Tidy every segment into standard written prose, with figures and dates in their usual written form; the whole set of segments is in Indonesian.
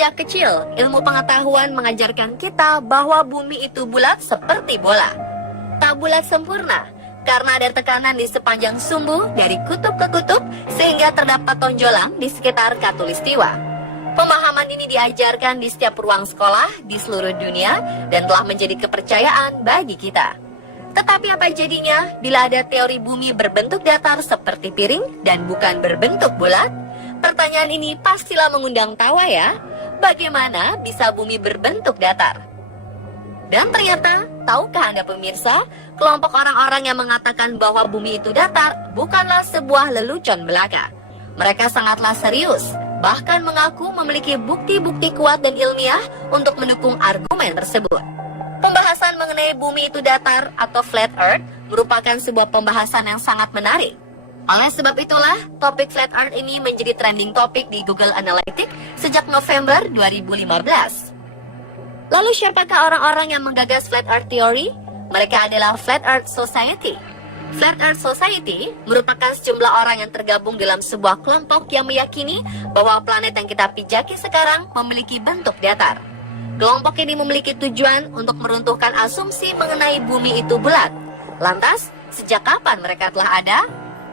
Sejak kecil, ilmu pengetahuan mengajarkan kita bahwa bumi itu bulat seperti bola. Tak bulat sempurna, karena ada tekanan di sepanjang sumbu dari kutub ke kutub sehingga terdapat tonjolan di sekitar khatulistiwa. Pemahaman ini diajarkan di setiap ruang sekolah di seluruh dunia dan telah menjadi kepercayaan bagi kita. Tetapi apa jadinya bila ada teori bumi berbentuk datar seperti piring dan bukan berbentuk bulat? Pertanyaan ini pastilah mengundang tawa ya. Bagaimana bisa bumi berbentuk datar? Dan ternyata, tahukah Anda pemirsa, kelompok orang-orang yang mengatakan bahwa bumi itu datar bukanlah sebuah lelucon belaka. Mereka sangatlah serius, bahkan mengaku memiliki bukti-bukti kuat dan ilmiah untuk mendukung argumen tersebut. Pembahasan mengenai bumi itu datar atau flat earth merupakan sebuah pembahasan yang sangat menarik. Oleh sebab itulah, topik flat earth ini menjadi trending topik di Google Analytics sejak November 2015. Lalu siapakah orang-orang yang menggagas Flat Earth Theory? Mereka adalah Flat Earth Society. Flat Earth Society merupakan sejumlah orang yang tergabung dalam sebuah kelompok yang meyakini bahwa planet yang kita pijaki sekarang memiliki bentuk datar. Kelompok ini memiliki tujuan untuk meruntuhkan asumsi mengenai bumi itu bulat. Lantas, sejak kapan mereka telah ada?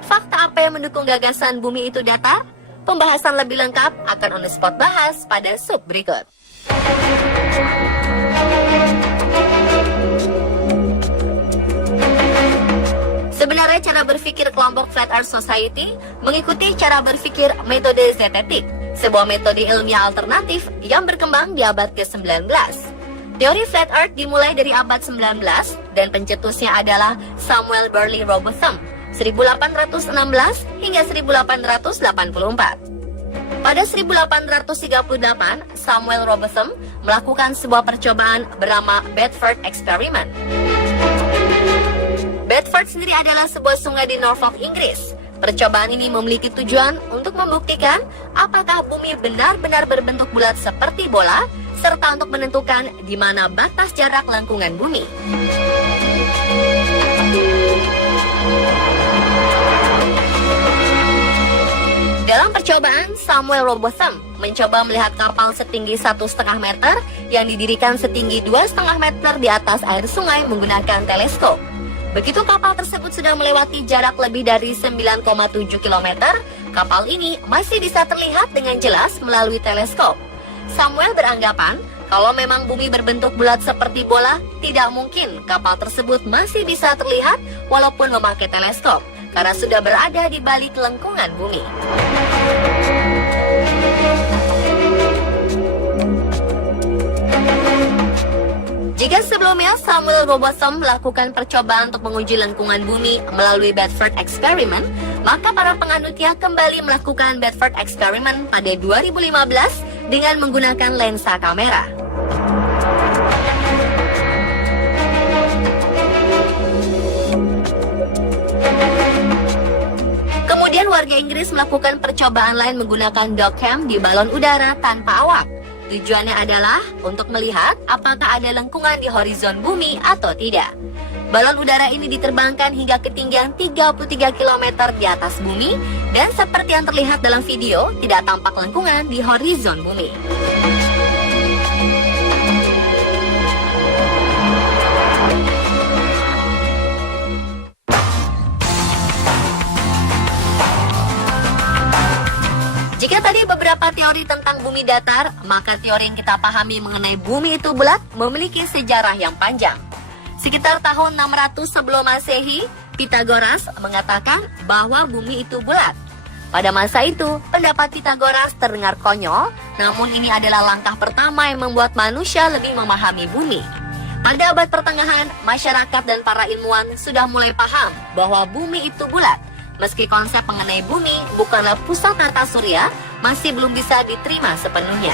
Fakta apa yang mendukung gagasan bumi itu datar? Pembahasan lebih lengkap akan on the spot bahas pada sub berikut. Sebenarnya cara berpikir kelompok Flat Earth Society mengikuti cara berpikir metode zetetik, sebuah metode ilmiah alternatif yang berkembang di abad ke-19. Teori Flat Earth dimulai dari abad 19 dan pencetusnya adalah Samuel Burley Robotham 1816 hingga 1884. Pada 1838, Samuel Robotham melakukan sebuah percobaan bernama Bedford Experiment. Bedford sendiri adalah sebuah sungai di Norfolk, Inggris. Percobaan ini memiliki tujuan untuk membuktikan apakah bumi benar-benar berbentuk bulat seperti bola, serta untuk menentukan di mana batas jarak lengkungan bumi. Dalam percobaan, Samuel Robotham mencoba melihat kapal setinggi 1,5 meter yang didirikan setinggi 2,5 meter di atas air sungai menggunakan teleskop. Begitu kapal tersebut sudah melewati jarak lebih dari 9,7 km, kapal ini masih bisa terlihat dengan jelas melalui teleskop. Samuel beranggapan kalau memang bumi berbentuk bulat seperti bola, tidak mungkin kapal tersebut masih bisa terlihat walaupun memakai teleskop, karena sudah berada di balik lengkungan bumi. Jika sebelumnya Samuel Robotham melakukan percobaan untuk menguji lengkungan bumi melalui Bedford Experiment, maka para penganutnya kembali melakukan Bedford Experiment pada 2015 dengan menggunakan lensa kamera. Kemudian warga Inggris melakukan percobaan lain menggunakan dogcam di balon udara tanpa awak. Tujuannya adalah untuk melihat apakah ada lengkungan di horizon bumi atau tidak. Balon udara ini diterbangkan hingga ketinggian 33 km di atas bumi, dan seperti yang terlihat dalam video, tidak tampak lengkungan di horizon bumi. Jika tadi beberapa teori tentang bumi datar, maka teori yang kita pahami mengenai bumi itu bulat memiliki sejarah yang panjang. Sekitar tahun 600 sebelum Masehi, Pythagoras mengatakan bahwa bumi itu bulat. Pada masa itu, pendapat Pythagoras terdengar konyol, namun ini adalah langkah pertama yang membuat manusia lebih memahami bumi. Pada abad pertengahan, masyarakat dan para ilmuwan sudah mulai paham bahwa bumi itu bulat. Meski konsep mengenai bumi bukanlah pusat tata surya, masih belum bisa diterima sepenuhnya.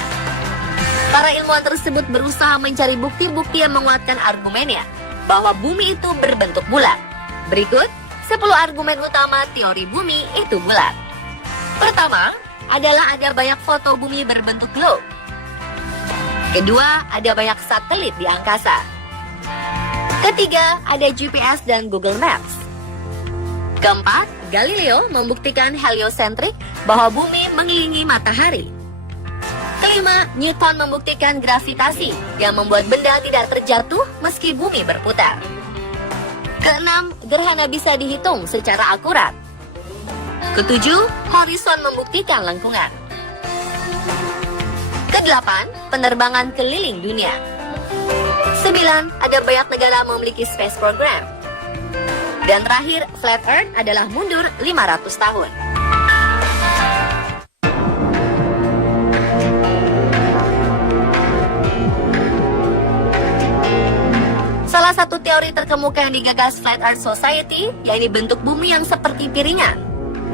Para ilmuwan tersebut berusaha mencari bukti-bukti yang menguatkan argumennya bahwa bumi itu berbentuk bulat. Berikut 10 argumen utama teori bumi itu bulat. Pertama, adalah ada banyak foto bumi berbentuk globe. Kedua, ada banyak satelit di angkasa. Ketiga, ada GPS dan Google Maps. Keempat, Galileo membuktikan heliosentrik bahwa bumi mengelilingi matahari. Kelima, Newton membuktikan gravitasi yang membuat benda tidak terjatuh meski bumi berputar. Keenam, gerhana bisa dihitung secara akurat. Ketujuh, horizon membuktikan lengkungan. Kedelapan, penerbangan keliling dunia. 9, ada banyak negara memiliki space program. Dan terakhir, flat earth adalah mundur 500 tahun. Salah satu teori terkemuka yang digagas Flat Earth Society, yaitu bentuk bumi yang seperti piringan,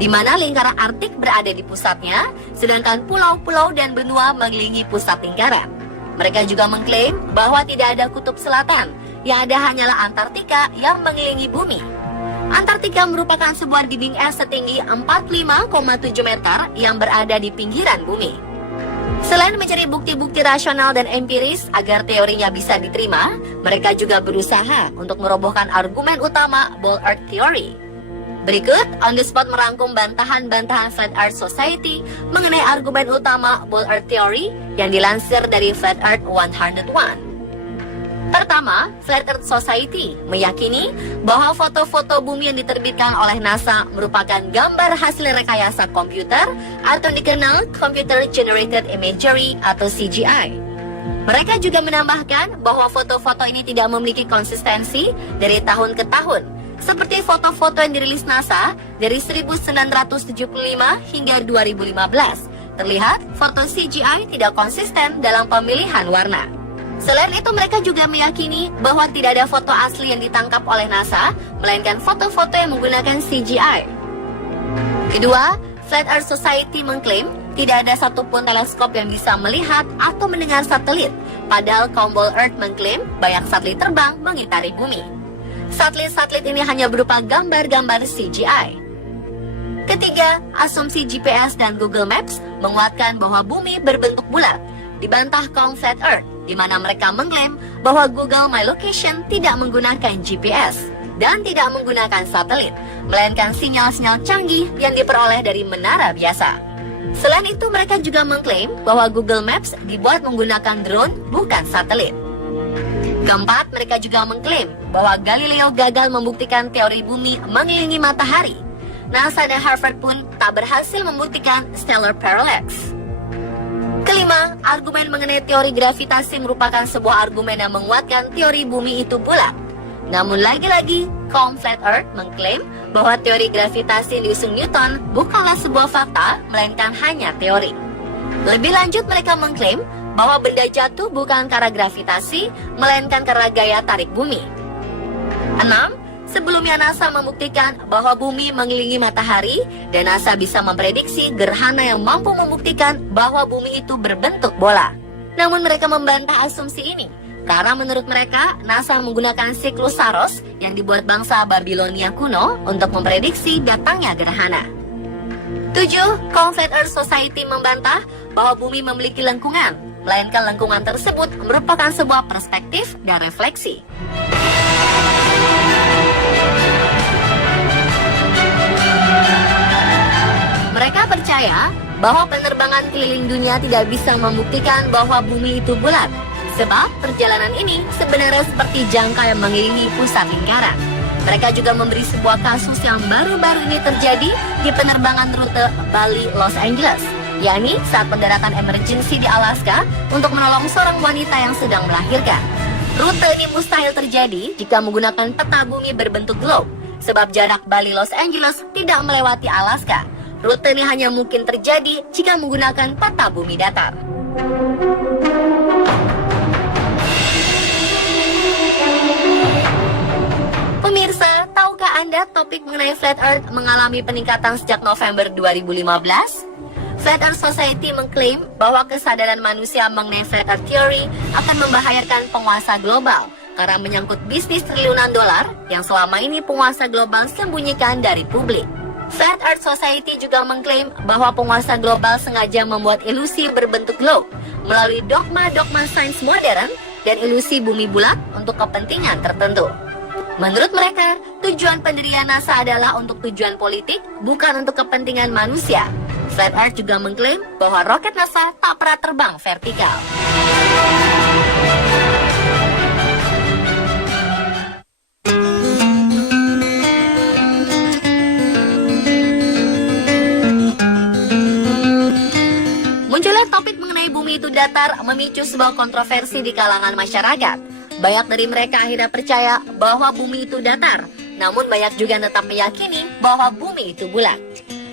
di mana lingkaran Arktik berada di pusatnya, sedangkan pulau-pulau dan benua mengelilingi pusat lingkaran. Mereka juga mengklaim bahwa tidak ada kutub selatan, yang ada hanyalah Antartika yang mengelilingi bumi. Antartika merupakan sebuah dinding es setinggi 45,7 meter yang berada di pinggiran bumi. Selain mencari bukti-bukti rasional dan empiris agar teorinya bisa diterima, mereka juga berusaha untuk merobohkan argumen utama Ball Earth Theory. Berikut On The Spot merangkum bantahan-bantahan Flat Earth Society mengenai argumen utama Ball Earth Theory yang dilansir dari Flat Earth 101. Pertama, Flat Earth Society meyakini bahwa foto-foto bumi yang diterbitkan oleh NASA merupakan gambar hasil rekayasa komputer atau dikenal Computer Generated Imagery atau CGI. Mereka juga menambahkan bahwa foto-foto ini tidak memiliki konsistensi dari tahun ke tahun, seperti foto-foto yang dirilis NASA dari 1975 hingga 2015. Terlihat foto CGI tidak konsisten dalam pemilihan warna. Selain itu, mereka juga meyakini bahwa tidak ada foto asli yang ditangkap oleh NASA, melainkan foto-foto yang menggunakan CGI. Kedua, Flat Earth Society mengklaim tidak ada satupun teleskop yang bisa melihat atau mendengar satelit, padahal kaum Ball Earth mengklaim banyak satelit terbang mengitari bumi. Satelit-satelit ini hanya berupa gambar-gambar CGI. Ketiga, asumsi GPS dan Google Maps menguatkan bahwa bumi berbentuk bulat, dibantah kaum Flat Earth, di mana mereka mengklaim bahwa Google My Location tidak menggunakan GPS dan tidak menggunakan satelit, melainkan sinyal-sinyal canggih yang diperoleh dari menara biasa. Selain itu, mereka juga mengklaim bahwa Google Maps dibuat menggunakan drone, bukan satelit. Keempat, mereka juga mengklaim bahwa Galileo gagal membuktikan teori bumi mengelilingi matahari. NASA dan Harvard pun tak berhasil membuktikan stellar parallax. Kelima, argumen mengenai teori gravitasi merupakan sebuah argumen yang menguatkan teori bumi itu bulat. Namun lagi-lagi, kaum Flat Earth mengklaim bahwa teori gravitasi yang diusung Newton bukanlah sebuah fakta, melainkan hanya teori. Lebih lanjut, mereka mengklaim bahwa benda jatuh bukan karena gravitasi, melainkan karena gaya tarik bumi. 6. Sebelumnya NASA membuktikan bahwa bumi mengelilingi matahari dan NASA bisa memprediksi gerhana yang mampu membuktikan bahwa bumi itu berbentuk bola. Namun mereka membantah asumsi ini karena menurut mereka NASA menggunakan siklus Saros yang dibuat bangsa Babilonia kuno untuk memprediksi datangnya gerhana. 7. Kaum Flat Earth Society membantah bahwa bumi memiliki lengkungan, melainkan lengkungan tersebut merupakan sebuah perspektif dan refleksi. Mereka percaya bahwa penerbangan keliling dunia tidak bisa membuktikan bahwa bumi itu bulat, sebab perjalanan ini sebenarnya seperti jangka yang mengelilingi pusat lingkaran. Mereka juga memberi sebuah kasus yang baru-baru ini terjadi di penerbangan rute Bali-Los Angeles, yakni saat pendaratan emergency di Alaska untuk menolong seorang wanita yang sedang melahirkan. Rute ini mustahil terjadi jika menggunakan peta bumi berbentuk globe, sebab jarak Bali-Los Angeles tidak melewati Alaska. Rute ini hanya mungkin terjadi jika menggunakan peta bumi datar. Pemirsa, tahukah Anda topik mengenai Flat Earth mengalami peningkatan sejak November 2015? Flat Earth Society mengklaim bahwa kesadaran manusia mengenai Flat Earth Theory akan membahayakan penguasa global karena menyangkut bisnis triliunan dolar yang selama ini penguasa global sembunyikan dari publik. Flat Earth Society juga mengklaim bahwa penguasa global sengaja membuat ilusi berbentuk globe melalui dogma-dogma sains modern dan ilusi bumi bulat untuk kepentingan tertentu. Menurut mereka, tujuan pendirian NASA adalah untuk tujuan politik, bukan untuk kepentingan manusia. Flat Earth juga mengklaim bahwa roket NASA tak pernah terbang vertikal. Munculnya topik mengenai bumi itu datar memicu sebuah kontroversi di kalangan masyarakat. Banyak dari mereka akhirnya percaya bahwa bumi itu datar, namun banyak juga yang tetap meyakini bahwa bumi itu bulat.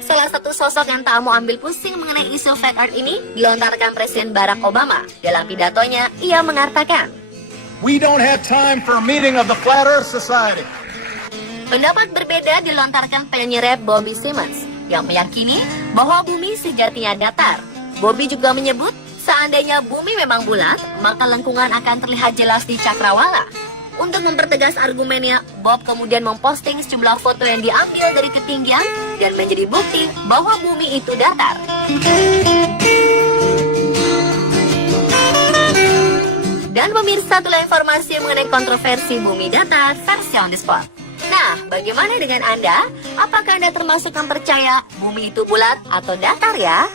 Salah satu sosok yang tak mau ambil pusing mengenai isu flat earth ini dilontarkan Presiden Barack Obama. Dalam pidatonya, ia mengatakan, "We don't have time for a meeting of the Flat Earth Society." Pendapat berbeda dilontarkan penyanyi rap Bobby Simmons yang meyakini bahwa bumi sejatinya datar. Bobby juga menyebut, seandainya bumi memang bulat, maka lengkungan akan terlihat jelas di cakrawala. Untuk mempertegas argumennya, Bob kemudian memposting sejumlah foto yang diambil dari ketinggian dan menjadi bukti bahwa bumi itu datar. Dan pemirsa, itulah informasi mengenai kontroversi bumi datar versi on the spot. Nah, bagaimana dengan Anda? Apakah Anda termasuk yang percaya bumi itu bulat atau datar ya?